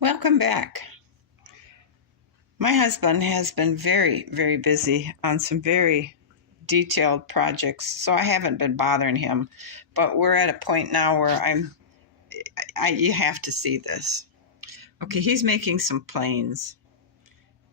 Welcome back. My husband has been very, very busy on some very detailed projects, so I haven't been bothering him. But we're at a point now where you have to see this. Okay, he's making some planes,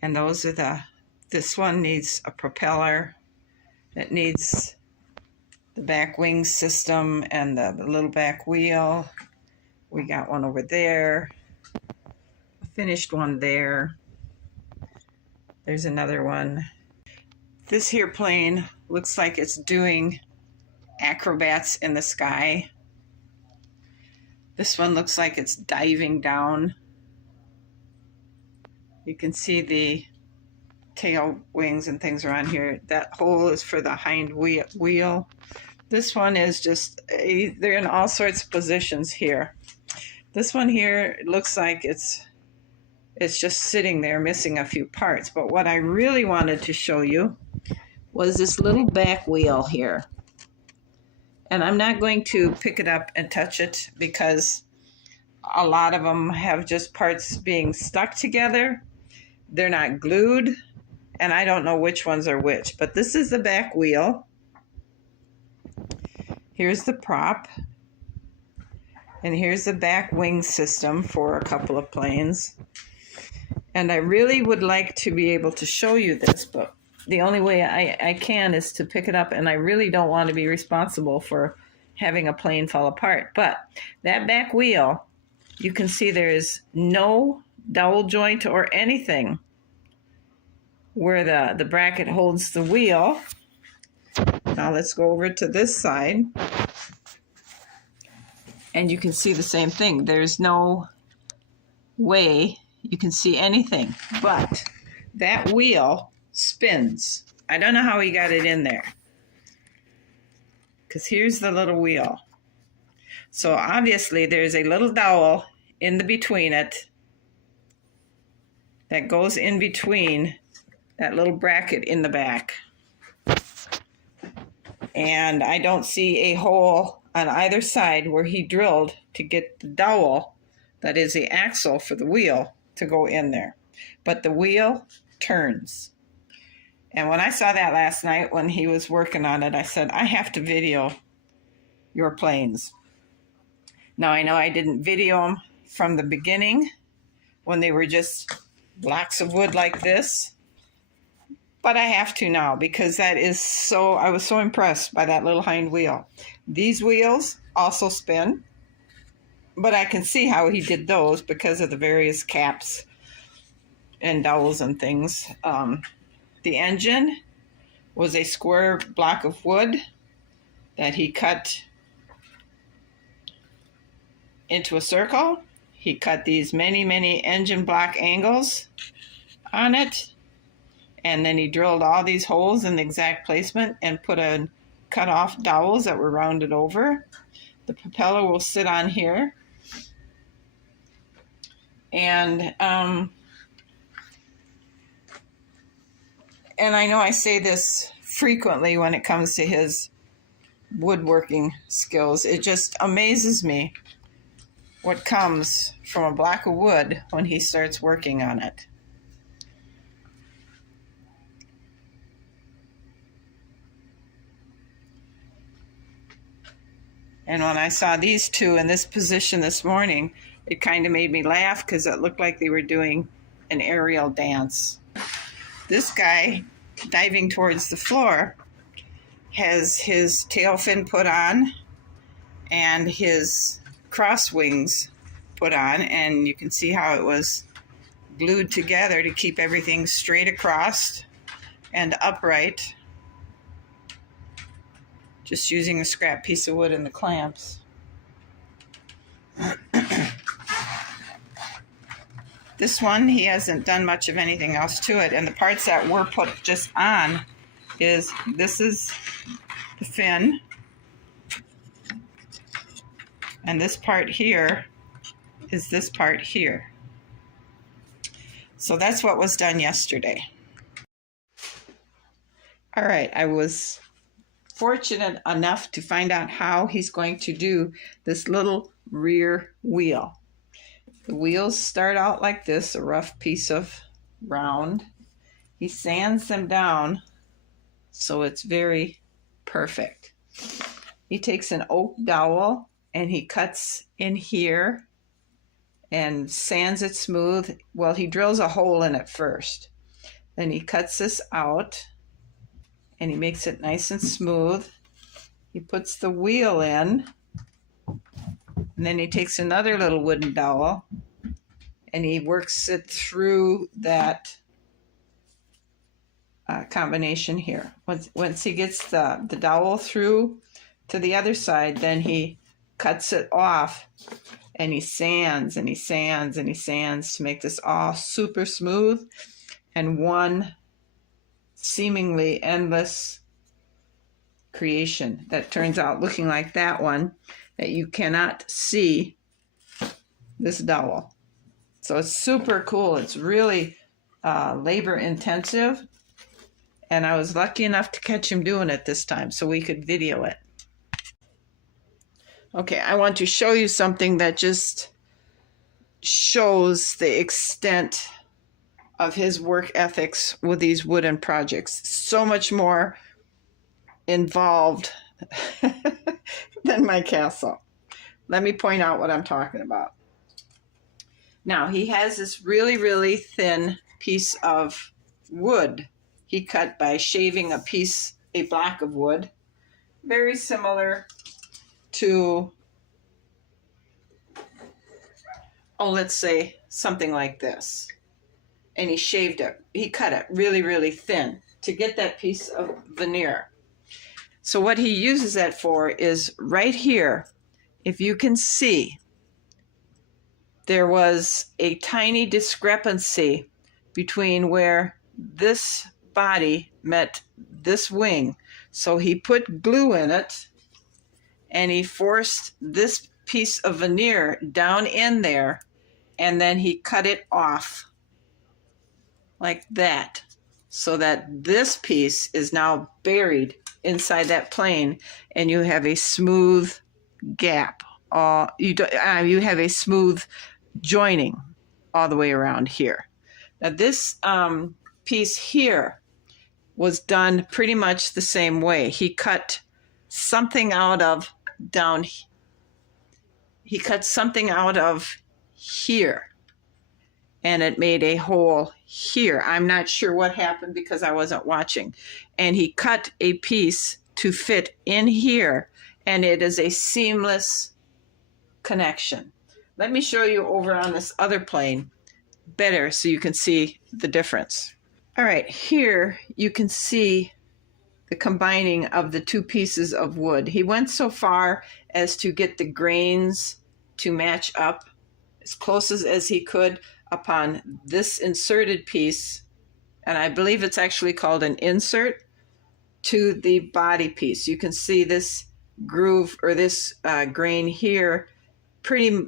and this one needs a propeller. It needs the back wing system and the little back wheel. We got one over there, a finished one there. There's another one. This here plane looks like it's doing acrobats in the sky. This one looks like it's diving down. You can see the tail wings and things around here. That hole is for the hind wheel. This one is just, they're in all sorts of positions here. This one here looks like it's just sitting there missing a few parts. But what I really wanted to show you was this little back wheel here. And I'm not going to pick it up and touch it because a lot of them have just parts being stuck together. They're not glued, and I don't know which ones are which. But this is the back wheel. Here's the prop. And here's the back wing system for a couple of planes. And I really would like to be able to show you this, but the only way I can is to pick it up, and I really don't want to be responsible for having a plane fall apart. But that back wheel, you can see there is no dowel joint or anything where the bracket holds the wheel. Now let's go over to this side. And you can see the same thing. There's no way you can see anything, but that wheel spins. I don't know how he got it in there, because here's the little wheel. So obviously there's a little dowel in the between it that goes in between that little bracket in the back. And I don't see a hole on either side where he drilled to get the dowel, that is the axle for the wheel, to go in there. But the wheel turns. And when I saw that last night when he was working on it, I said, I have to video your planes. Now I know I didn't video them from the beginning when they were just blocks of wood like this, but I have to now because I was so impressed by that little hind wheel. These wheels also spin, but I can see how he did those because of the various caps and dowels and things. The engine was a square block of wood that he cut into a circle. He cut these many, many engine block angles on it. And then he drilled all these holes in the exact placement and cut off dowels that were rounded over. The propeller will sit on here. And I know I say this frequently when it comes to his woodworking skills. It just amazes me what comes from a block of wood when he starts working on it. And when I saw these two in this position this morning, it kind of made me laugh because it looked like they were doing an aerial dance. This guy, diving towards the floor, has his tail fin put on and his cross wings put on, and you can see how it was glued together to keep everything straight across and upright, just using a scrap piece of wood and the clamps. This one, he hasn't done much of anything else to it, and the parts that were put just on this is the fin, and this part here is this part here. So that's what was done yesterday. All right, I was fortunate enough to find out how he's going to do this little rear wheel. The wheels start out like this, a rough piece of round. He sands them down so it's very perfect. He takes an oak dowel and he cuts in here and sands it smooth. Well, he drills a hole in it first. Then he cuts this out and he makes it nice and smooth. He puts the wheel in, and then he takes another little wooden dowel and he works it through that combination here. Once he gets the dowel through to the other side, then he cuts it off and he sands and he sands and he sands to make this all super smooth and one seemingly endless creation that turns out looking like that one that you cannot see this dowel. So it's super cool. It's really labor intensive, and I was lucky enough to catch him doing it this time so we could video it. Okay, I want to show you something that just shows the extent of his work ethics with these wooden projects. So much more involved than my castle. Let me point out what I'm talking about. Now, he has this really, really thin piece of wood he cut by shaving a block of wood, very similar to, let's say something like this. And he shaved it. He cut it really, really thin to get that piece of veneer. So what he uses that for is right here, if you can see, there was a tiny discrepancy between where this body met this wing. So he put glue in it and he forced this piece of veneer down in there, and then he cut it off like that, so that this piece is now buried inside that plane, and you have a smooth gap. You have a smooth joining all the way around here. Now this piece here was done pretty much the same way. He cut something out of he cut something out of here, and it made a hole here. I'm not sure what happened because I wasn't watching. And he cut a piece to fit in here, and it is a seamless connection. Let me show you over on this other plane better so you can see the difference. All right, here you can see the combining of the two pieces of wood. He went so far as to get the grains to match up as close as he could upon this inserted piece, and I believe it's actually called an insert, to the body piece. You can see this groove or this grain here pretty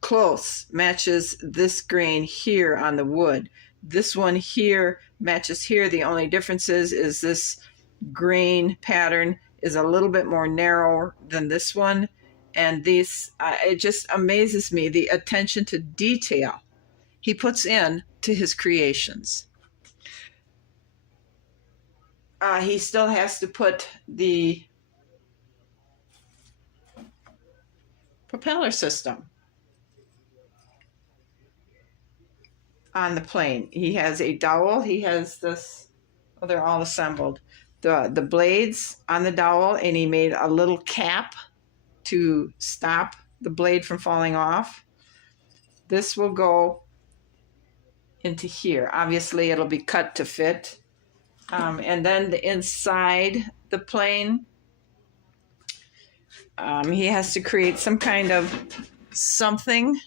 close, matches this grain here on the wood. This one here matches here. The only difference is this grain pattern is a little bit more narrow than this one. And these, it just amazes me the attention to detail he puts in to his creations. He still has to put the propeller system on the plane. He has a dowel. He has this, well, they're all assembled. The blades on the dowel, and he made a little cap to stop the blade from falling off. This will go into here. Obviously, it'll be cut to fit. And then the inside the plane, he has to create some kind of something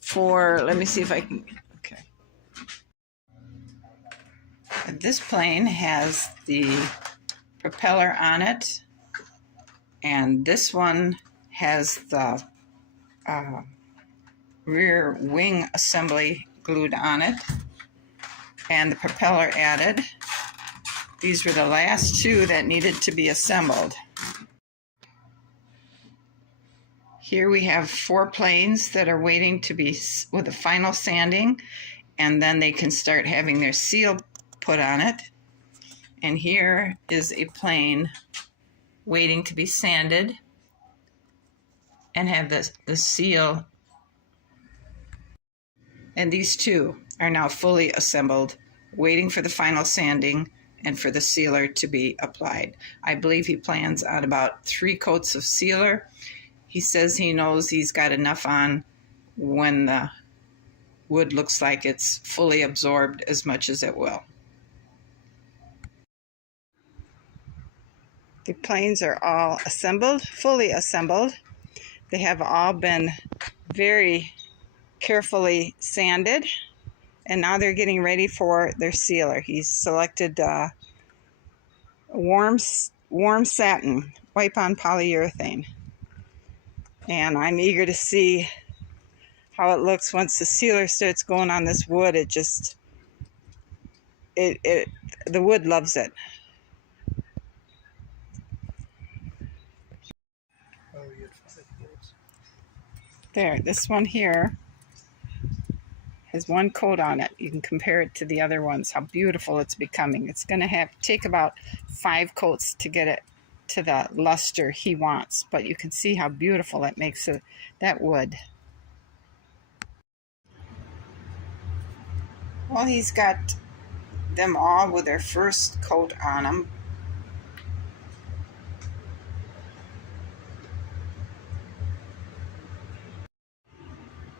for, let me see if I can, okay. This plane has the propeller on it, and this one has the rear wing assembly glued on it and the propeller added. These were the last two that needed to be assembled. Here we have 4 planes that are waiting to be with the final sanding, and then they can start having their seal put on it. And here is a plane waiting to be sanded and have the seal. And these 2 are now fully assembled, waiting for the final sanding and for the sealer to be applied. I believe he plans on about 3 coats of sealer. He says he knows he's got enough on when the wood looks like it's fully absorbed as much as it will. The planes are all assembled, fully assembled. They have all been very carefully sanded, and now they're getting ready for their sealer. He's selected warm satin, wipe-on polyurethane. And I'm eager to see how it looks once the sealer starts going on this wood. The wood loves it. There, this one here has 1 coat on it. You can compare it to the other ones, how beautiful it's becoming. It's going to take about 5 coats to get it to the luster he wants, but you can see how beautiful it makes that wood. Well, he's got them all with their first coat on them.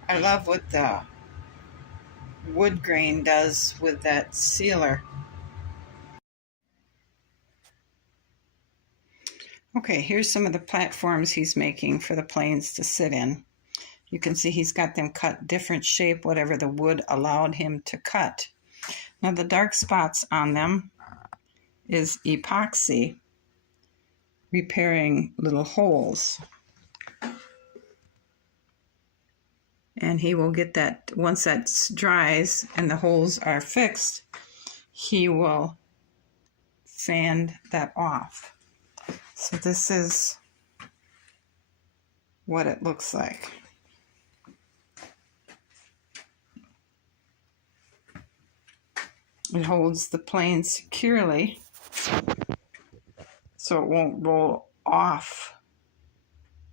I love what the wood grain does with that sealer. Okay, here's some of the platforms he's making for the planes to sit in. You can see he's got them cut different shape, whatever the wood allowed him to cut. Now the dark spots on them is epoxy repairing little holes. And he will get that, once that dries and the holes are fixed, he will sand that off. So this is what it looks like. It holds the plane securely so it won't roll off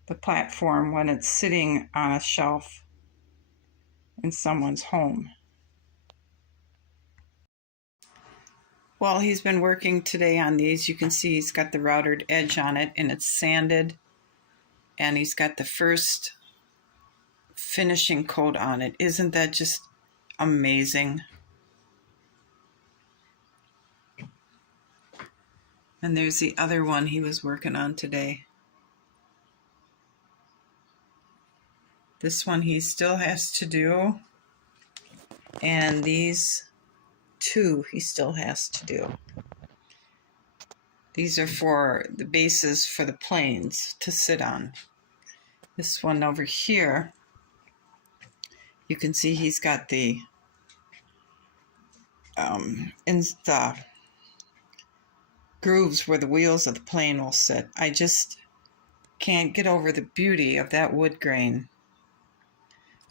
the platform when it's sitting on a shelf in someone's home. Well, he's been working today on these. You can see he's got the routered edge on it and it's sanded, and he's got the first finishing coat on it. Isn't that just amazing? And there's the other one he was working on today. This one he still has to do, and these 2 he still has to do. These are for the bases for the planes to sit on. This one over here, you can see he's got the grooves where the wheels of the plane will sit. I just can't get over the beauty of that wood grain.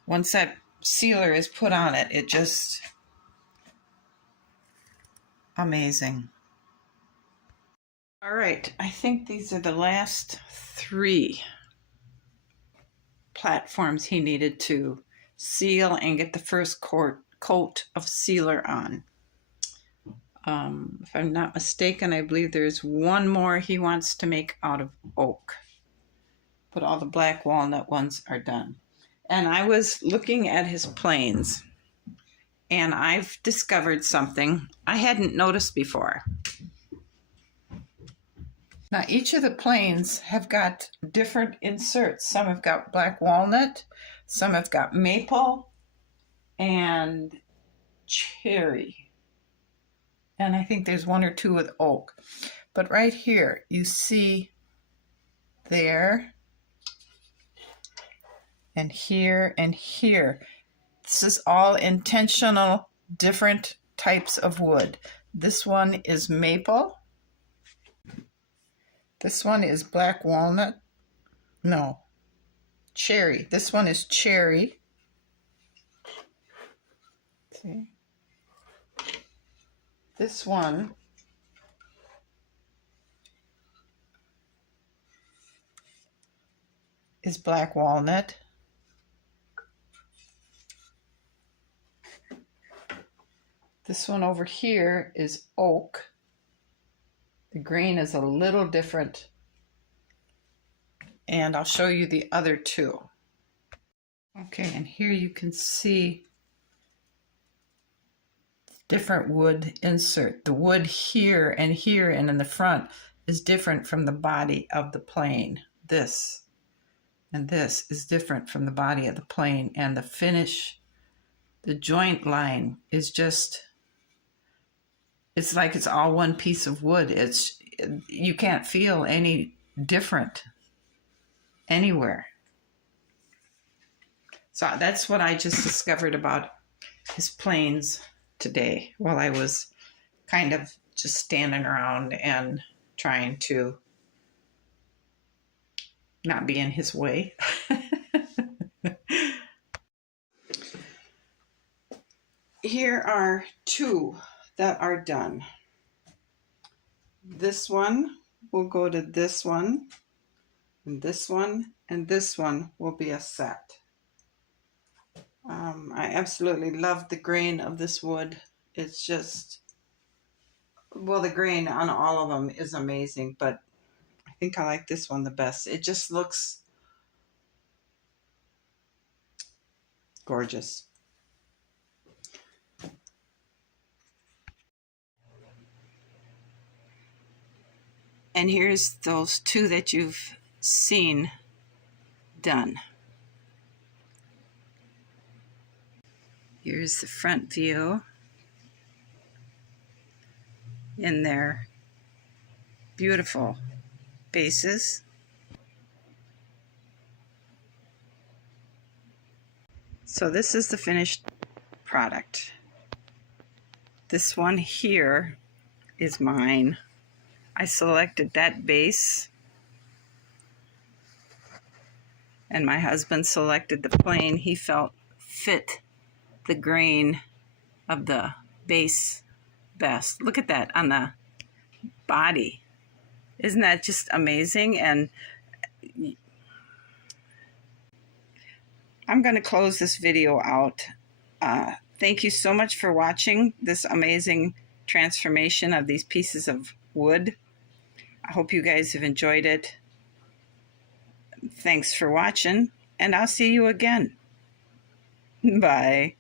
Once that sealer is put on it, it just amazing. All right, I think these are the last 3 platforms he needed to seal and get the first coat of sealer on. If I'm not mistaken, I believe there's 1 more he wants to make out of oak, but all the black walnut ones are done. And I was looking at his planes, and I've discovered something I hadn't noticed before. Now, each of the planes have got different inserts. Some have got black walnut, some have got maple, and cherry. And I think there's 1 or 2 with oak. But right here, you see there, and here, and here. This is all intentional, different types of wood. This one is maple. This one is black walnut. No, cherry. This one is cherry. See? This one is black walnut. This one over here is oak. The grain is a little different. And I'll show you the other two. Okay, and here you can see different wood insert. The wood here and in the front is different from the body of the plane. This and this is different from the body of the plane, and the finish, the joint line is just, it's like it's all one piece of wood. You can't feel any different anywhere. So that's what I just discovered about his planes today while I was kind of just standing around and trying to not be in his way. Here are two that are done. This one will go to this one, and this one will be a set. I absolutely love the grain of this wood. It's just, well, the grain on all of them is amazing, but I think I like this one the best. It just looks gorgeous. And here's those two that you've seen done. Here's the front view in their beautiful bases. So this is the finished product. This one here is mine. I selected that base, and my husband selected the plane he felt fit the grain of the base best. Look at that on the body. Isn't that just amazing? And I'm going to close this video out. Thank you so much for watching this amazing transformation of these pieces of wood. I hope you guys have enjoyed it. Thanks for watching, and I'll see you again. Bye.